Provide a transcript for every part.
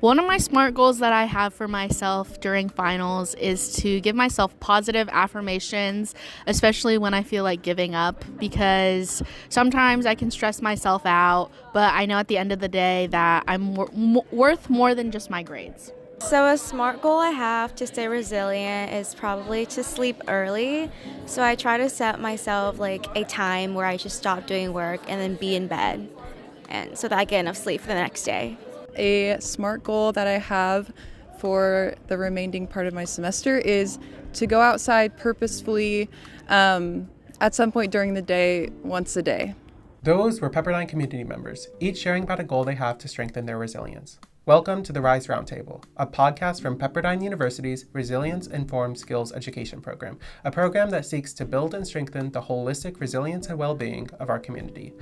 One of my SMART goals that I have for myself during finals is to give myself positive affirmations, especially when I feel like giving up, because sometimes I can stress myself out, but I know at the end of the day that I'm worth more than just my grades. So a SMART goal I have to stay resilient is probably to sleep early. So I try to set myself like a time where I just stop doing work and then be in bed, and so that I get enough sleep for the next day. A SMART goal that I have for the remaining part of my semester is to go outside purposefully at some point during the day, once a day. Those were Pepperdine community members, each sharing about a goal they have to strengthen their resilience. Welcome to the RISE Roundtable, a podcast from Pepperdine University's Resilience-Informed Skills Education Program, a program that seeks to build and strengthen the holistic resilience and well-being of our community.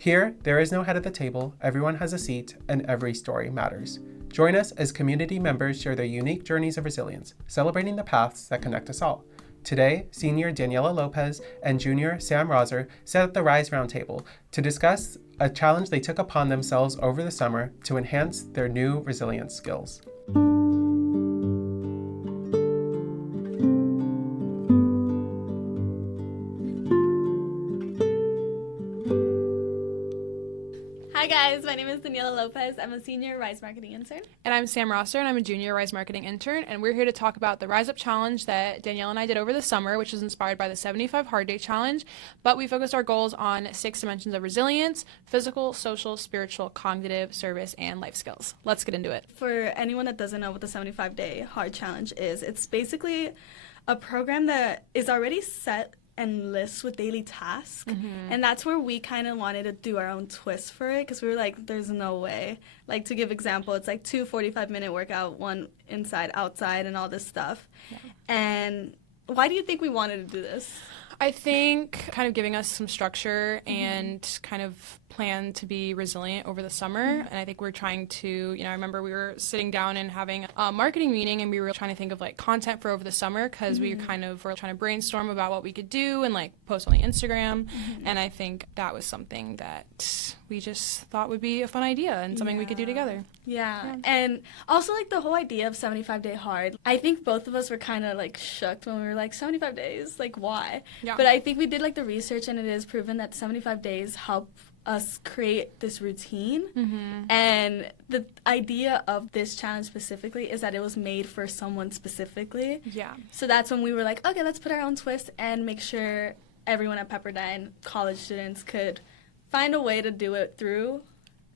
Here, there is no head at the table, everyone has a seat, and every story matters. Join us as community members share their unique journeys of resilience, celebrating the paths that connect us all. Today, senior Daniela Lopez and junior Sam Roser sat at the RISE Roundtable to discuss a challenge they took upon themselves over the summer to enhance their new resilience skills. Hi guys, my name is Daniela Lopez. I'm a senior RISE Marketing intern. And I'm Sam Rosser, and I'm a junior RISE Marketing intern, and we're here to talk about the Rise Up Challenge that Danielle and I did over the summer, which was inspired by the 75 Hard Day Challenge, but we focused our goals on 6 dimensions of resilience: physical, social, spiritual, cognitive, service, and life skills. Let's get into it. For anyone that doesn't know what the 75-Day Hard Challenge is, it's basically a program that is already set and lists with daily tasks. And that's where we kind of wanted to do our own twist for it, because we were like, there's no way. Like, to give example, it's like 2 45-minute workout, 1 inside, outside, and all this stuff. Yeah. And why do you think we wanted to do this? I think kind of giving us some structure and kind of plan to be resilient over the summer. And I think we're trying to, I remember we were sitting down and having a marketing meeting, and we were trying to think of like content for over the summer, because we kind of were trying to brainstorm about what we could do and like post on the Instagram. And I think that was something that we just thought would be a fun idea and something we could do together. Yeah. And also like the whole idea of 75-Day Hard, I think both of us were kind of like shocked when we were like, 75 days, like why? Yeah. But I think we did like the research, and it is proven that 75 days help us create this routine. And the idea of this challenge specifically is that it was made for someone specifically. Yeah. So that's when we were like, okay, let's put our own twist and make sure everyone at Pepperdine, college students, could find a way to do it through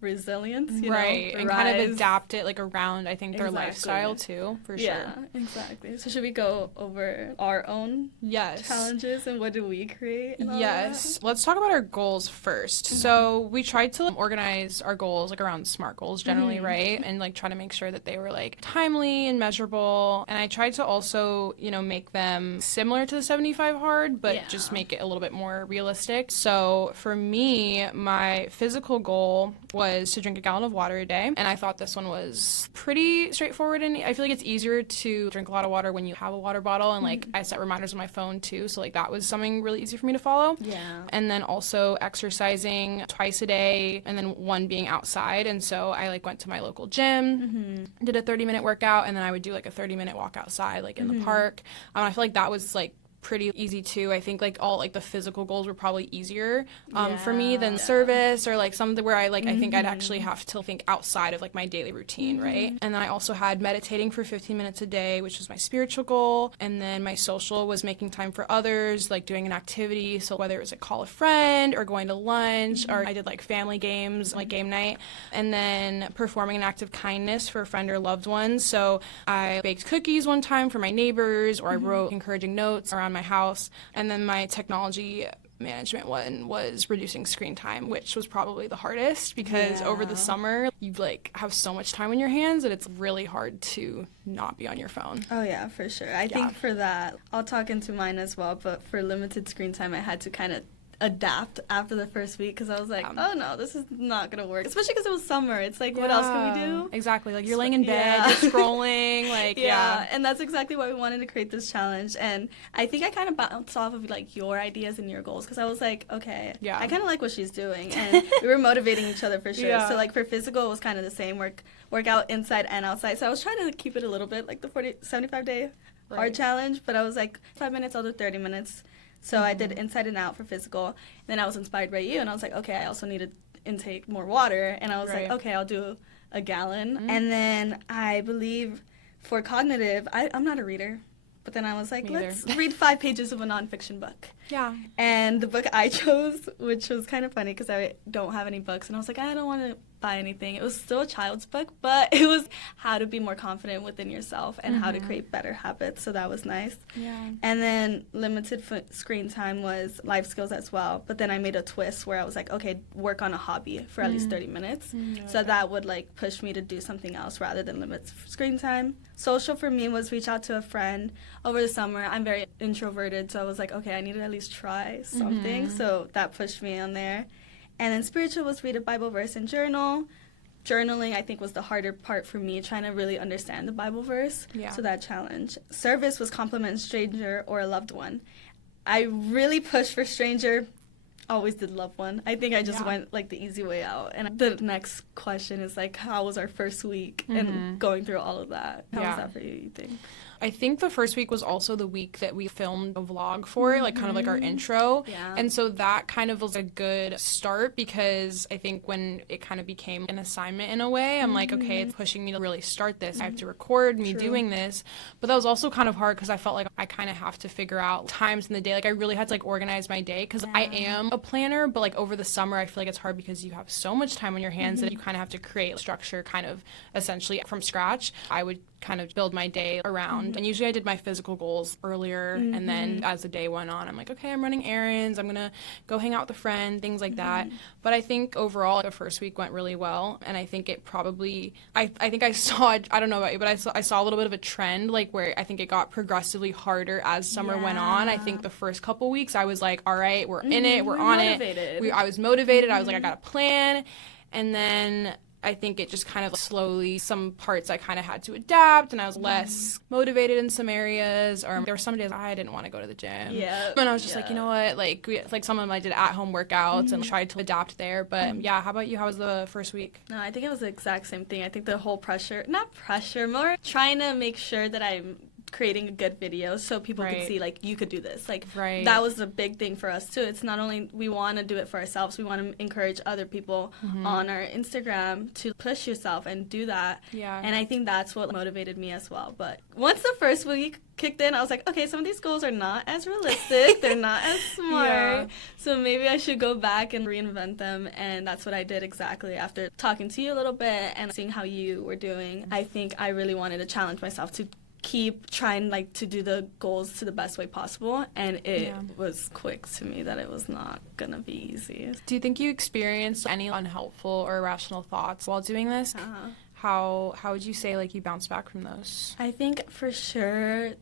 resilience, right, and kind of adapt it like around, I think, their lifestyle too, for sure. Yeah, exactly. So should we go over our own challenges and what do we create? Yes. Let's talk about our goals first. So we tried to organize our goals like around SMART goals generally, right? And like try to make sure that they were like timely and measurable. And I tried to also, make them similar to the 75 Hard, but just make it a little bit more realistic. So for me, my physical goal was to drink a gallon of water a day, and I thought this one was pretty straightforward, and I feel like it's easier to drink a lot of water when you have a water bottle, and like I set reminders on my phone too, so like that was something really easy for me to follow. Yeah. And then also exercising twice a day, and then 1 being outside, and so I like went to my local gym, did a 30-minute workout, and then I would do like a 30-minute walk outside like in the park. I feel like that was like pretty easy too. I think like all like the physical goals were probably easier for me than service or like something where I like I think I'd actually have to think outside of like my daily routine, right? And then I also had meditating for 15 minutes a day, which was my spiritual goal. And then my social was making time for others, like doing an activity. So whether it was like call a friend or going to lunch, or I did like family games, like game night, and then performing an act of kindness for a friend or loved one. So I baked cookies one time for my neighbors, or I wrote encouraging notes around my house. And then my technology management one was reducing screen time, which was probably the hardest, because over the summer you like have so much time in your hands that it's really hard to not be on your phone. Oh yeah, for sure. I think for that, I'll talk into mine as well, but for limited screen time I had to kind of adapt after the first week because I was like, oh no, this is not gonna work. Especially because it was summer. It's like, what else can we do? Exactly. Like you're laying in bed, you're scrolling, like And that's exactly why we wanted to create this challenge. And I think I kind of bounced off of like your ideas and your goals because I was like, okay, I kind of like what she's doing, and we were motivating each other for sure. So like for physical, it was kind of the same workout inside and outside. So I was trying to keep it a little bit like the 75 day hard challenge, but I was like 5 minutes, I'll do 30 minutes. So I did inside and out for physical. Then I was inspired by you, and I was like, okay, I also need to intake more water. And I was like, okay, I'll do a gallon. And then I believe for cognitive, I'm not a reader. But then I was like, let's read 5 pages of a nonfiction book. Yeah. And the book I chose, which was kind of funny because I don't have any books, and I was like, I don't want to buy anything. It was still a child's book, but it was how to be more confident within yourself and how to create better habits. So that was nice. Yeah. And then limited screen time was life skills as well. But then I made a twist where I was like, okay, work on a hobby for at least 30 minutes. So that would like push me to do something else rather than limit screen time. Social for me was reach out to a friend over the summer. I'm very introverted, so I was like, okay, I need to at least try something. So that pushed me on there. And then spiritual was read a Bible verse and journal. Journaling, I think, was the harder part for me, trying to really understand the Bible verse. Yeah. So that challenge. Service was compliment a stranger or a loved one. I really pushed for stranger. Always did loved one. I think I just went like the easy way out. And the next question is like, how was our first week and going through all of that? How was that for you think? I think the first week was also the week that we filmed a vlog for it, like kind of like our intro. Yeah. And so that kind of was a good start because I think when it kind of became an assignment in a way, I'm like, okay, it's pushing me to really start this. I have to record me doing this. But that was also kind of hard because I felt like I kind of have to figure out times in the day. Like I really had to like organize my day because I am a planner, but like over the summer, I feel like it's hard because you have so much time on your hands that you kind of have to create structure kind of essentially from scratch. I would kind of build my day around. And usually I did my physical goals earlier, and then as the day went on, I'm like, okay, I'm running errands, I'm gonna go hang out with a friend, things like that. But I think overall the first week went really well, and I think it probably, I think I saw, I don't know about you, but I saw a little bit of a trend, like where I think it got progressively harder as summer went on. I think the first couple weeks I was like, all right, we're in it, we're on motivated. I was motivated, I was like, I got a plan, and then I think it just kind of slowly, some parts I kind of had to adapt, and I was less motivated in some areas, or there were some days I didn't want to go to the gym. Yeah. And I was just like, you know what, like some of them I did at-home workouts and tried to adapt there. But how about you? How was the first week? No, I think it was the exact same thing. I think the whole more trying to make sure that I'm creating a good video so people can see like you could do this, like that was a big thing for us too. It's not only we want to do it for ourselves, we want to encourage other people on our Instagram to push yourself and do that. And I think that's what motivated me as well. But once the first week kicked in, I was like, okay, some of these goals are not as realistic, they're not as smart, so maybe I should go back and reinvent them. And that's what I did exactly after talking to you a little bit and seeing how you were doing. I think I really wanted to challenge myself to keep trying like to do the goals to the best way possible, and it was quick to me that it was not gonna be easy. Do you think you experienced any unhelpful or irrational thoughts while doing this? How would you say like you bounced back from those? I think for sure,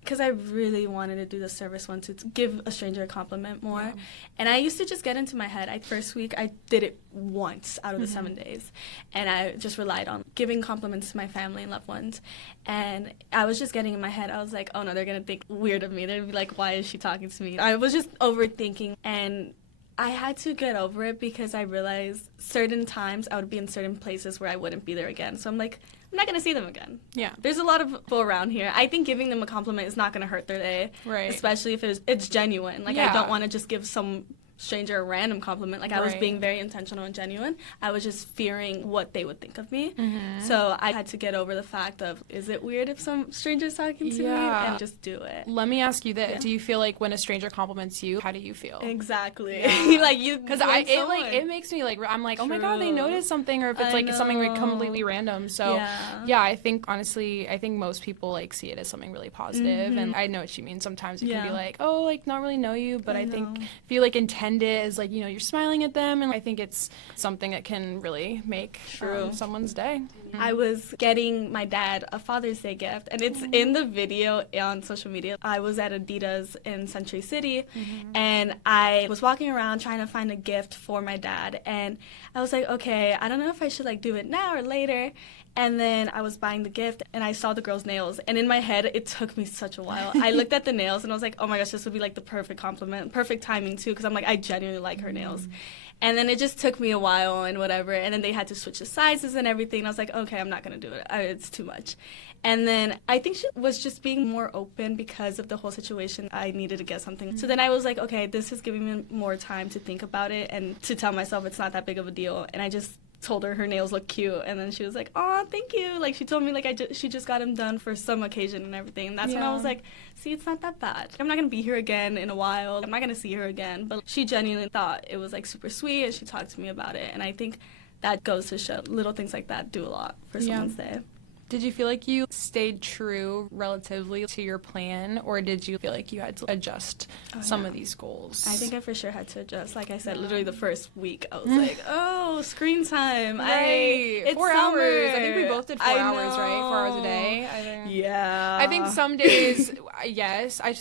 because I really wanted to do the service one to give a stranger a compliment more. And I used to just get into my head. First week, I did it once out of the 7 days. And I just relied on giving compliments to my family and loved ones. And I was just getting in my head. I was like, oh, no, they're going to think weird of me. They're going to be like, why is she talking to me? I was just overthinking. And I had to get over it because I realized certain times I would be in certain places where I wouldn't be there again. So I'm like, I'm not going to see them again. Yeah. There's a lot of people around here. I think giving them a compliment is not going to hurt their day. Right. Especially if it's genuine. Like, I don't want to just give some stranger a random compliment. Like, I was being very intentional and genuine. I was just fearing what they would think of me. So I had to get over the fact of, is it weird if some stranger's talking to me? And just do it. Let me ask you this. Do you feel like when a stranger compliments you, how do you feel? Exactly. Like, you, because it makes me like, I'm like, oh my God, they noticed something, or if it's like something like completely random. So I think honestly, most people like see it as something really positive. And I know what you mean. Sometimes it can be like, oh, like not really know you, but I feel like intend it as like, you know, you're smiling at them, and I think it's something that can really make someone's day. I was getting my dad a Father's Day gift, and it's in the video on social media. I was at Adidas in Century City, and I was walking around trying to find a gift for my dad, and I was like, okay, I don't know if I should like do it now or later. And then I was buying the gift, and I saw the girl's nails. And in my head, it took me such a while. I looked at the nails, and I was like, oh my gosh, this would be like the perfect compliment, perfect timing too, because I'm like, I genuinely like her nails. And then it just took me a while and whatever. And then they had to switch the sizes and everything. And I was like, okay, I'm not going to do it. It's too much. And then I think she was just being more open because of the whole situation. I needed to get something. So then I was like, okay, this is giving me more time to think about it and to tell myself it's not that big of a deal. And I just told her nails look cute, and then she was like, oh, thank you. Like, she told me like she just got them done for some occasion and everything. And that's when I was like, see, it's not that bad. I'm not gonna be here again in a while. I'm not gonna see her again. But she genuinely thought it was like super sweet, and she talked to me about it. And I think that goes to show little things like that do a lot for someone's day. Did you feel like you stayed true relatively to your plan, or did you feel like you had to adjust some of these goals? I think I for sure had to adjust. Like I said, literally the first week, I was like, oh, screen time. Right. It's 4 summer. hours. I think we both did 4 hours, right? 4 hours a day. Yeah. I think some days, yes. I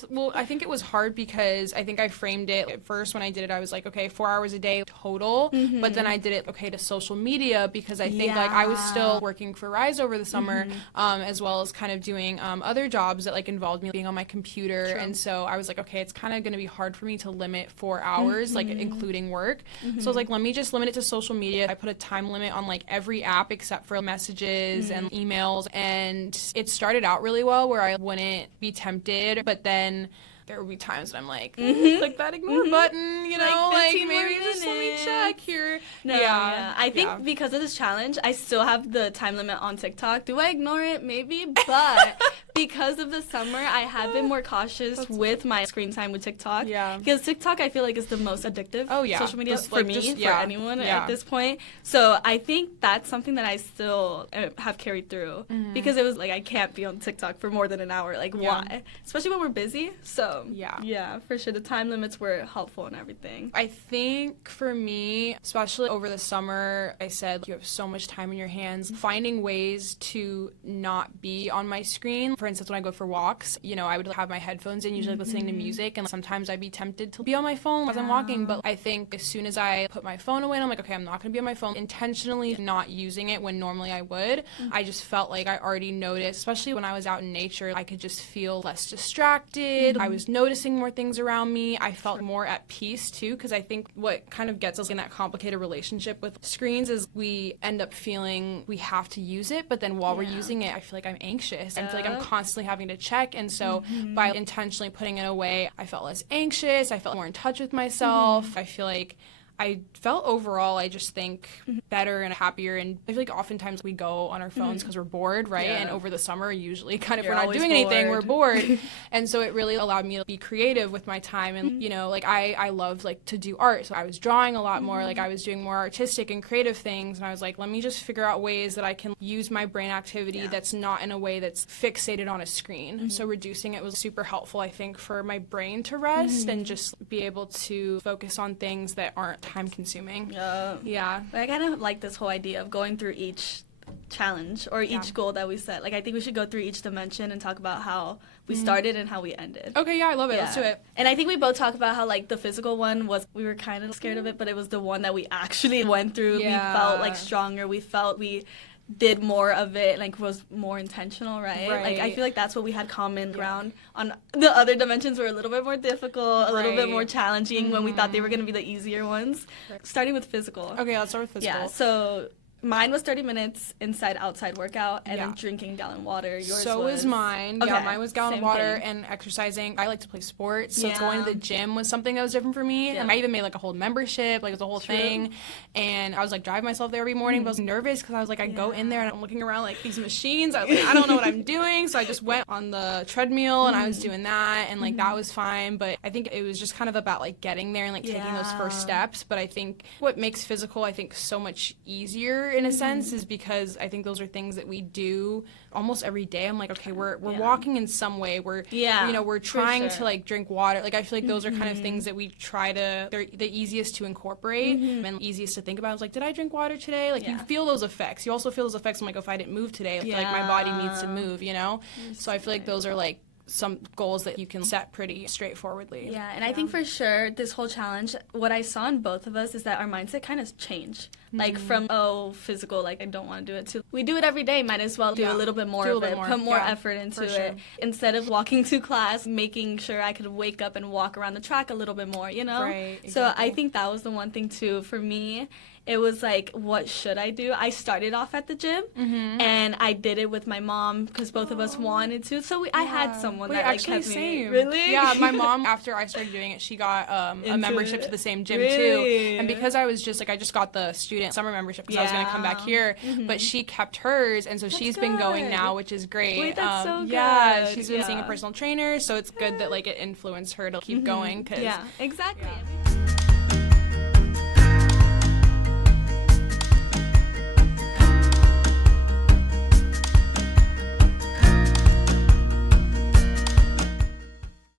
think it was hard because I think I framed it at first when I did it. I was like, okay, 4 hours a day total. But then I did it, to social media because I think like I was still working for RISE over the summer. As well as kind of doing other jobs that like involved me being on my computer. And so I was like, okay, it's kind of going to be hard for me to limit 4 hours, like including work. So I was like, let me just limit it to social media. I put a time limit on like every app except for messages and emails. And it started out really well where I wouldn't be tempted, but then there would be times that I'm like, click that ignore button, you know, like maybe just let me check here. I think because of this challenge, I still have the time limit on TikTok. Do I ignore it? Maybe, but because of the summer, I have been more cautious with my screen time with TikTok. Yeah. Because TikTok, I feel like, is the most addictive social media for me, for anyone at this point. So I think that's something that I still have carried through because it was like, I can't be on TikTok for more than an hour. Like, why? Especially when we're busy. So yeah, for sure. The time limits were helpful and everything. I think for me, especially over the summer, I said you have so much time in your hands. Finding ways to not be on my screen. For instance, when I go for walks, I would have my headphones in, usually listening to music, and sometimes I'd be tempted to be on my phone as I'm walking. But I think as soon as I put my phone away, and I'm like, okay, I'm not going to be on my phone, intentionally not using it when normally I would. I just felt like I already noticed, especially when I was out in nature, I could just feel less distracted. I was noticing more things around me. I felt more at peace too, because I think what kind of gets us in that complicated relationship with screens is we end up feeling we have to use it, but then while we're using it, I feel like I'm anxious. I feel like I'm constantly having to check, and so by intentionally putting it away, I felt less anxious. I felt more in touch with myself. I feel like I felt overall, I just think, better and happier. And I feel like oftentimes we go on our phones because we're bored, right? Yeah. And over the summer, usually kind of we're not doing anything, we're bored. And so it really allowed me to be creative with my time. And, like I love like to do art. So I was drawing a lot more, like I was doing more artistic and creative things. And I was like, let me just figure out ways that I can use my brain activity that's not in a way that's fixated on a screen. So reducing it was super helpful, I think, for my brain to rest and just be able to focus on things that aren't time consuming. Yeah. I kind of like this whole idea of going through each challenge or each goal that we set. Like, I think we should go through each dimension and talk about how we started and how we ended. Okay, yeah, I love it. Let's do it. And I think we both talked about how, like, the physical one was, we were kind of scared of it, but it was the one that we actually went through. Yeah. We felt, like, stronger. We felt we did more of it, like, was more intentional, right? Like, I feel like that's what we had common ground on. The other dimensions were a little bit more difficult, a little bit more challenging when we thought they were going to be the easier ones. Starting with physical. Okay, let's start with physical. Yeah, so mine was 30 minutes inside-outside workout and then drinking gallon water. Yours was mine. Okay. Yeah, mine was gallon water and exercising. I like to play sports, so going to the gym was something that was different for me. And I even made like a whole membership, like it was a whole thing. And I was like driving myself there every morning, but I was nervous because I was like, I go in there and I'm looking around like these machines. I was like, I don't know what I'm doing. So I just went on the treadmill and I was doing that, and like that was fine. But I think it was just kind of about like getting there and like taking those first steps. But I think what makes physical, I think, so much easier in a sense is because I think those are things that we do almost every day. I'm like, okay, we're walking in some way. We're we're trying to like drink water. Like I feel like those are kind of things that we try to. They're the easiest to incorporate and easiest to think about. I was like, did I drink water today? Like you feel those effects. You also feel those effects. I'm like, if I didn't move today, I feel like my body needs to move. You know. So I feel like those are like some goals that you can set pretty straightforwardly. Yeah, and I think for sure this whole challenge, what I saw in both of us is that our mindset kind of changed. Like from, physical, like I don't want to do it too. We do it every day, might as well do a little bit more of it, put more effort into it. Instead of walking to class, making sure I could wake up and walk around the track a little bit more, you know? Right, exactly. So I think that was the one thing too for me. It was like, what should I do? I started off at the gym, and I did it with my mom because both of us wanted to. So I had someone that like kept me. Really? Yeah, my mom, after I started doing it, she got a membership to the same gym too. And because I was just like, I just got the student summer membership because I was going to come back here, but she kept hers, and so she's been going now, which is great. Wait, that's so good. Yeah, she's been seeing a personal trainer, so it's good that like it influenced her to keep going. Yeah, exactly.